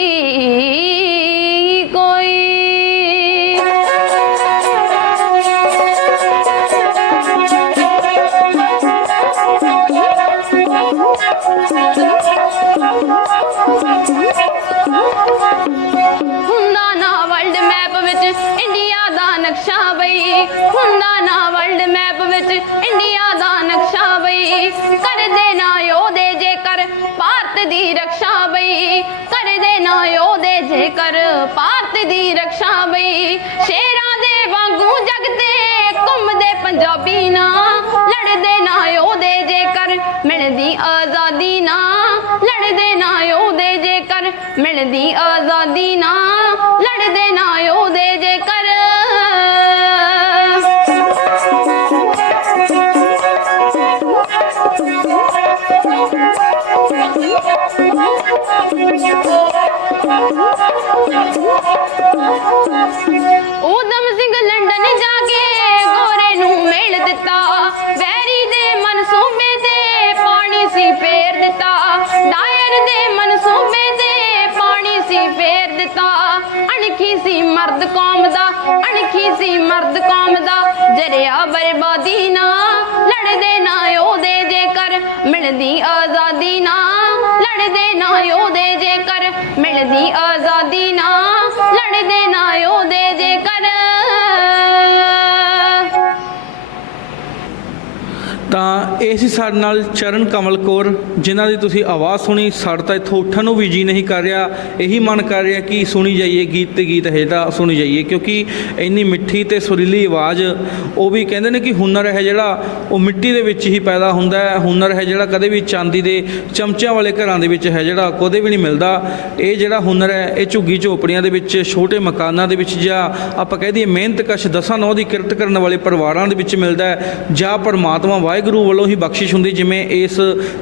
ਰਕਸ਼ਾ ਬਈ ਕਰਦੇ ਨਾ ਉਹਦੇ ਜੇਕਰ ਭਾਰਤ ਦੀ ਰਕਸ਼ਾ ਬਈ ਸ਼ੇਰਾਂ ਦੇ ਵਾਂਗੂ ਜਗਦੇ ਘੁੰਮਦੇ ਪੰਜਾਬੀ ਨਾ ਲੜਦੇ ਨਾ ਉਹਦੇ ਜੇਕਰ ਮਿਲਦੀ ਆਜ਼ਾਦੀ ਨਾ ਲੜਦੇ ਨਾ ਉਹਦੇ ਜੇਕਰ ਮਿਲਦੀ ਆਜ਼ਾਦੀ ਨਾ ਊਧਮ ਸਿੰਘ ਲੰਡਨ ਜਾ ਕੇ ਗੋਰੇ ਨੂੰ ਮੇਲ ਦਿੱਤਾ। ਵੈਰੀ ਦੇ ਮਨਸੂਬੇ ਤੇ ਪਾਣੀ ਸੀ ਫੇਰ ਦਿੱਤਾ। ਡਾਇਰ ਦੇ ਮਨਸੂਬੇ ਤੇ ਪਾਣੀ ਸੀ ਫੇਰ ਦਿੱਤਾ। ਅਣਖੀ ਸੀ ਮਰਦ ਕੌਮ ਦਾ, ਅਣਖੀ ਸੀ ਮਰਦ ਕੌਮ ਦਾ। ਜਰਿਆ ਬਰਬਾਦੀ ਨਾ, ਲੜਦੇ ਨਾ ਉਹਦੇ ਜੇਕਰ, ਮਿਲਦੀ ਆਜ਼ਾਦੀ ਨਾ। ਲੜਦੇ ਨਾ ਉਹਦੇ ਜੇਕਰ ਮਿਲਦੀ ਆਜ਼ਾਦੀ ਨਾ ਲੜਦੇ ਨਾ ਉਹਦੇ ਜੇਕਰ ਤਾਂ ਇਹ ਸੀ ਸਾਡੇ ਨਾਲ ਚਰਨ ਕਮਲ ਕੌਰ, ਜਿਨ੍ਹਾਂ ਦੀ ਤੁਸੀਂ ਆਵਾਜ਼ ਸੁਣੀ, ਸਾਡਾ ਤਾਂ ਇੱਥੋਂ ਉੱਠਣ ਨੂੰ ਵੀ ਜੀ ਨਹੀਂ ਕਰ ਰਿਹਾ। ਇਹੀ ਮਨ ਕਰ ਰਿਹਾ ਕਿ ਸੁਣੀ ਜਾਈਏ ਗੀਤ ਤੇ ਗੀਤ ਹੈ ਜਿਹੜਾ ਸੁਣੀ ਜਾਈਏ, ਕਿਉਂਕਿ ਇੰਨੀ ਮਿੱਠੀ ਤੇ ਸੁਰੀਲੀ ਆਵਾਜ਼, ਉਹ ਵੀ ਕਹਿੰਦੇ ਨੇ ਕਿ ਹੁਨਰ ਹੈ ਜਿਹੜਾ, ਉਹ ਮਿੱਟੀ ਦੇ ਵਿੱਚ ਹੀ ਪੈਦਾ ਹੁੰਦਾ ਹੈ। ਹੁਨਰ ਹੈ ਜਿਹੜਾ ਕਦੇ ਵੀ ਚਾਂਦੀ ਦੇ ਚਮਚਿਆਂ ਵਾਲੇ ਘਰਾਂ ਦੇ ਵਿੱਚ ਹੈ ਜਿਹੜਾ ਕਦੇ ਵੀ ਨਹੀਂ ਮਿਲਦਾ। ਇਹ ਜਿਹੜਾ ਹੁਨਰ ਹੈ, ਇਹ ਝੁੱਗੀ ਝੋਪੜੀਆਂ ਦੇ ਵਿੱਚ, ਛੋਟੇ ਮਕਾਨਾਂ ਦੇ ਵਿੱਚ ਜਾਂ ਆਪਾਂ ਕਹਿ ਦਈਏ ਮਿਹਨਤ ਕਸ਼ ਦਸਾਂ ਨੌ ਦੀ ਕਿਰਤ ਕਰਨ ਵਾਲੇ ਪਰਿਵਾਰਾਂ ਦੇ ਵਿੱਚ ਮਿਲਦਾ ਹੈ। ਜਾਂ ਪਰਮਾਤਮਾ ਵਾਹਿਗੁਰੂ ਵੱਲੋਂ ਹੀ ਬਖਸ਼ਿਸ਼ ਹੁੰਦੀ ਜਿਵੇਂ ਇਸ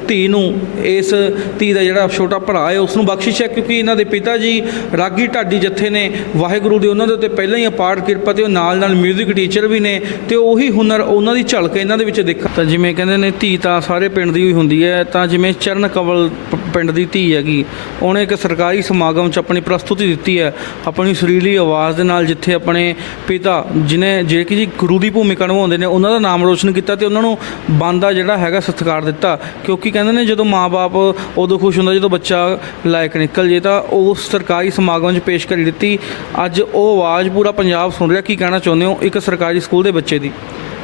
ਧੀ ਨੂੰ, ਇਸ ਧੀ ਦਾ ਜਿਹੜਾ ਛੋਟਾ ਭਰਾ ਹੈ, ਉਸ ਨੂੰ ਬਖਸ਼ਿਸ਼ ਹੈ, ਕਿਉਂਕਿ ਇਹਨਾਂ ਦੇ ਪਿਤਾ ਜੀ ਰਾਗੀ ਢਾਡੀ ਜੱਥੇ ਨੇ ਵਾਹਿਗੁਰੂ ਦੀ ਉਹਨਾਂ ਦੇ ਉੱਤੇ ਪਹਿਲਾਂ ਹੀ ਅਪਾਰ ਕਿਰਪਾ ਤੇ ਉਹ ਨਾਲ ਨਾਲ 뮤직 ਟੀਚਰ ਵੀ ਨੇ ਤੇ ਉਹੀ ਹੁਨਰ ਉਹਨਾਂ ਦੀ ਝਲਕ ਇਹਨਾਂ ਦੇ ਵਿੱਚ ਦੇਖਾ ਤਾਂ ਜਿਵੇਂ ਕਹਿੰਦੇ ਨੇ ਧੀ ਤਾਂ ਸਾਰੇ ਪਿੰਡ ਦੀ ਹੋਈ ਹੁੰਦੀ ਹੈ, ਤਾਂ ਜਿਵੇਂ ਚਰਨ ਕਵਲ ਪਿੰਡ ਦੀ ਧੀ ਹੈਗੀ, ਉਹਨੇ ਇੱਕ ਸਰਕਾਰੀ ਸਮਾਗਮ 'ਚ ਆਪਣੀ ਪ੍ਰਸਤੁਤੀ ਦਿੱਤੀ ਹੈ, ਆਪਣੀ ਸੁਰੀਲੀ ਆਵਾਜ਼ ਦੇ ਨਾਲ ਜਿੱਥੇ ਆਪਣੇ ਪਿਤਾ, ਜਿਨੇ, ਜਿਹੜੇ ਕਿ ਜੀ ਗੁਰੂ ਦੀ ਭੂਮਿਕਾ ਨਿਭਾਉਂਦੇ ਨੇ, ਉਹਨਾਂ ਦਾ ਨਾਮ ਰੋਸ਼ਨ ਕੀਤਾ ਤੇ ਉਹਨਾਂ ਨੂੰ ਬੰਦਾ ਜਿਹੜਾ ਹੈਗਾ ਸਤਿਕਾਰ ਦਿੱਤਾ, ਕਿਉਂਕਿ ਕਹਿੰਦੇ ਨੇ ਜਦੋਂ ਮਾਪੇ ਉਦੋਂ ਖੁਸ਼ ਹੁੰਦਾ ਜਦੋਂ ਬੱਚਾ ਲਾਇਕ ਨਿਕਲ ਜੇ ਤਾਂ ਉਹ ਸਰਕਾਰੀ ਸਮਾਗਮ 'ਚ ਪੇਸ਼ ਕਰੀ ਦਿੱਤੀ। ਅੱਜ ਉਹ ਆਵਾਜ਼ ਪੂਰਾ ਪੰਜਾਬ ਸੁਣ ਰਿਹਾ, ਕੀ ਕਹਿਣਾ ਚਾਹੁੰਦੇ ਹੋ ਇੱਕ ਸਰਕਾਰੀ ਸਕੂਲ ਦੇ ਬੱਚੇ ਦੀ?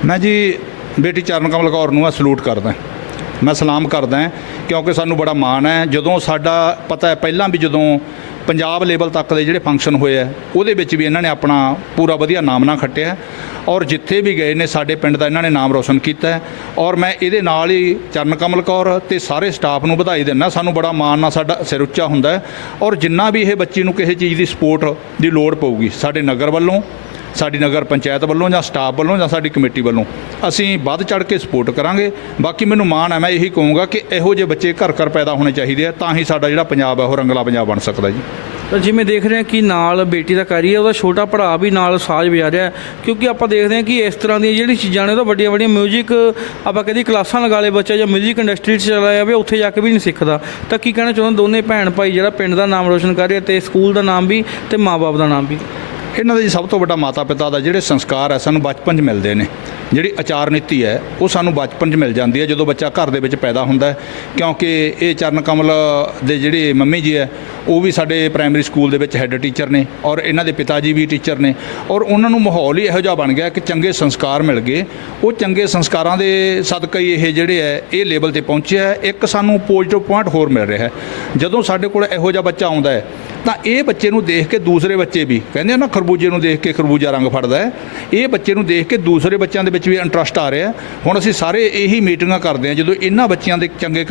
ਮੈਂ ਜੀ, ਬੇਟੀ ਚਰਨ ਕਮਲ ਕੌਰ ਨੂੰ ਮੈਂ ਸਲੂਟ ਕਰਦਾ। ਮੈਂ ਸਲਾਮ ਕਰਦਾ, ਕਿਉਂਕਿ ਸਾਨੂੰ ਬੜਾ ਮਾਣ ਹੈ। ਜਦੋਂ ਸਾਡਾ ਪਤਾ ਹੈ, ਪਹਿਲਾਂ ਵੀ ਜਦੋਂ ਪੰਜਾਬ ਲੈਵਲ ਤੱਕ ਦੇ ਜਿਹੜੇ ਫੰਕਸ਼ਨ ਹੋਏ ਆ, ਉਹਦੇ ਵਿੱਚ ਵੀ ਇਹਨਾਂ ਨੇ ਆਪਣਾ ਪੂਰਾ ਵਧੀਆ ਨਾਮ ਨਾ ਖੱਟਿਆ ਔਰ ਜਿੱਥੇ ਵੀ ਗਏ ਨੇ, ਸਾਡੇ ਪਿੰਡ ਦਾ ਇਹਨਾਂ ਨੇ ਨਾਮ ਰੋਸ਼ਨ ਕੀਤਾ ਹੈ। ਔਰ ਮੈਂ ਇਹਦੇ ਨਾਲ ਹੀ ਚਰਨ ਕਮਲ ਕੌਰ ਤੇ ਸਾਰੇ ਸਟਾਫ ਨੂੰ ਵਧਾਈ ਦਿੰਦਾ ਸਾਨੂੰ ਬੜਾ ਮਾਣ ਨਾਲ ਸਾਡਾ ਸਿਰ ਉੱਚਾ ਹੁੰਦਾ ਔਰ ਜਿੰਨਾ ਵੀ ਇਹ ਬੱਚੀ ਨੂੰ ਕਿਸੇ ਚੀਜ਼ ਦੀ ਸਪੋਰਟ ਦੀ ਲੋੜ ਪਊਗੀ, ਸਾਡੇ ਨਗਰ ਵੱਲੋਂ ਸਾਡੀ ਨਗਰ ਪੰਚਾਇਤ ਵੱਲੋਂ ਜਾਂ ਸਟਾਫ ਵੱਲੋਂ ਜਾਂ ਸਾਡੀ ਕਮੇਟੀ ਵੱਲੋਂ ਅਸੀਂ ਵੱਧ ਚੜ ਕੇ ਸਪੋਰਟ ਕਰਾਂਗੇ ਬਾਕੀ ਮੈਨੂੰ ਮਾਣ ਹੈ ਮੈਂ ਇਹੀ ਕਹੂੰਗਾ ਕਿ ਇਹੋ ਜਿਹੇ ਬੱਚੇ ਘਰ ਘਰ ਪੈਦਾ ਹੋਣੇ ਚਾਹੀਦੇ ਆ ਤਾਂ ਹੀ ਸਾਡਾ ਜਿਹੜਾ ਪੰਜਾਬ ਹੈ ਉਹ ਰੰਗਲਾ ਪੰਜਾਬ ਬਣ ਸਕਦਾ ਜੀ ਤਾਂ ਜਿਵੇਂ ਦੇਖ ਰਹੇ ਹਾਂ ਕਿ ਨਾਲ ਬੇਟੀ ਦਾ ਕਰ ਰਹੀ ਹੈ ਉਹਦਾ ਛੋਟਾ ਭਰਾ ਵੀ ਨਾਲ ਸਾਜ਼ ਵਜਾ ਰਿਹਾ ਹੈ ਕਿਉਂਕਿ ਆਪਾਂ ਦੇਖਦੇ ਹਾਂ ਕਿ ਇਸ ਤਰ੍ਹਾਂ ਦੀਆਂ ਜਿਹੜੀ ਚੀਜ਼ਾਂ ਨੇ ਉਹ ਤਾਂ ਵੱਡੀਆਂ ਵੱਡੀਆਂ 뮤직 ਆਪਾਂ ਕਦੀ ਕਲਾਸਾਂ ਲਗਾ ਲੇ ਬੱਚਾ ਜਾਂ 뮤직 ਇੰਡਸਟਰੀ 'ਚ ਚਲਾ ਜਾਵੇ ਉੱਥੇ ਜਾ ਕੇ ਵੀ ਨਹੀਂ ਸਿੱਖਦਾ ਤਾਂ ਕੀ ਕਹਿਣਾ ਚਾਹੁੰਦਾ ਦੋਨੇ ਭੈਣ ਭਾਈ ਜਿਹੜਾ ਪਿੰਡ ਦਾ ਨਾਮ ਰੋਸ਼ਨ ਕਰ ਰਿਹਾ ਤੇ ਸਕੂਲ ਦਾ ਨਾਮ ਵੀ ਤੇ ਮਾਪੇ ਦਾ ਨਾਮ ਵੀ ਇਹਨਾਂ ਦਾ ਜੀ ਸਭ ਤੋਂ ਵੱਡਾ ਮਾਤਾ ਪਿਤਾ ਦਾ ਜਿਹੜੇ ਸੰਸਕਾਰ ਹੈ ਸਾਨੂੰ ਬਚਪਨ 'ਚ ਮਿਲਦੇ ਨੇ। ਜਿਹੜੀ ਆਚਾਰ ਨੀਤੀ ਹੈ, ਉਹ ਸਾਨੂੰ ਬਚਪਨ 'ਚ ਮਿਲ ਜਾਂਦੀ ਹੈ ਜਦੋਂ ਬੱਚਾ ਘਰ ਦੇ ਵਿੱਚ ਪੈਦਾ ਹੁੰਦਾ ਕਿਉਂਕਿ ਇਹ ਚਰਨ ਕਮਲ ਦੇ ਜਿਹੜੇ ਮੰਮੀ ਜੀ ਹੈ ਉਹ ਵੀ ਸਾਡੇ ਪ੍ਰਾਇਮਰੀ ਸਕੂਲ ਦੇ ਵਿੱਚ ਹੈੱਡ ਟੀਚਰ ਨੇ ਔਰ ਇਹਨਾਂ ਦੇ ਪਿਤਾ ਜੀ ਵੀ ਟੀਚਰ ਨੇ ਔਰ ਉਹਨਾਂ ਨੂੰ ਮਾਹੌਲ ਹੀ ਇਹੋ ਜਿਹਾ ਬਣ ਗਿਆ ਕਿ ਚੰਗੇ ਸੰਸਕਾਰ ਮਿਲ ਗਏ। ਉਹ ਚੰਗੇ ਸੰਸਕਾਰਾਂ ਦੇ ਸਦਕਾ ਹੀ ਇਹ ਜਿਹੜੇ ਹੈ, ਇਹ ਲੈਵਲ ਤੇ ਪਹੁੰਚਿਆ ਇੱਕ ਸਾਨੂੰ ਪੋਜ਼ਿਟਿਵ ਪੁਆਇੰਟ ਹੋਰ ਮਿਲ ਰਿਹਾ ਹੈ। ਜਦੋਂ ਸਾਡੇ ਕੋਲ ਇਹੋ ਜਿਹਾ ਬੱਚਾ ਆਉਂਦਾ ਹੈ, ਤਾਂ ਇਹ ਬੱਚੇ ਨੂੰ ਦੇਖ ਕੇ ਦੂਸਰੇ ਬੱਚੇ ਵੀ, ਕਹਿੰਦੇ ਆ ਨਾ ਖਰਬੂਜੇ ਨੂੰ ਦੇਖ ਕੇ ਖਰਬੂਜਾ ਰੰਗ ਫੜਦਾ ਹੈ, ਇਹ ਬੱਚੇ ਨੂੰ ਦੇਖ ਕੇ ਦੂਸਰੇ ਬੱਚਿਆਂ ਦੇ ਵਿੱਚ ਵੀ ਇੰਟਰਸਟ ਆ ਰਿਹਾ ਹੁਣ ਅਸੀਂ ਸਾਰੇ ਇਹੀ ਮੀਟਿੰਗਾਂ ਕਰਦੇ ਹਾਂ ਜਦੋਂ ਇਹਨਾਂ ਬੱਚਿਆਂ ਦੇ ਚੰਗੇ ਕੰਮ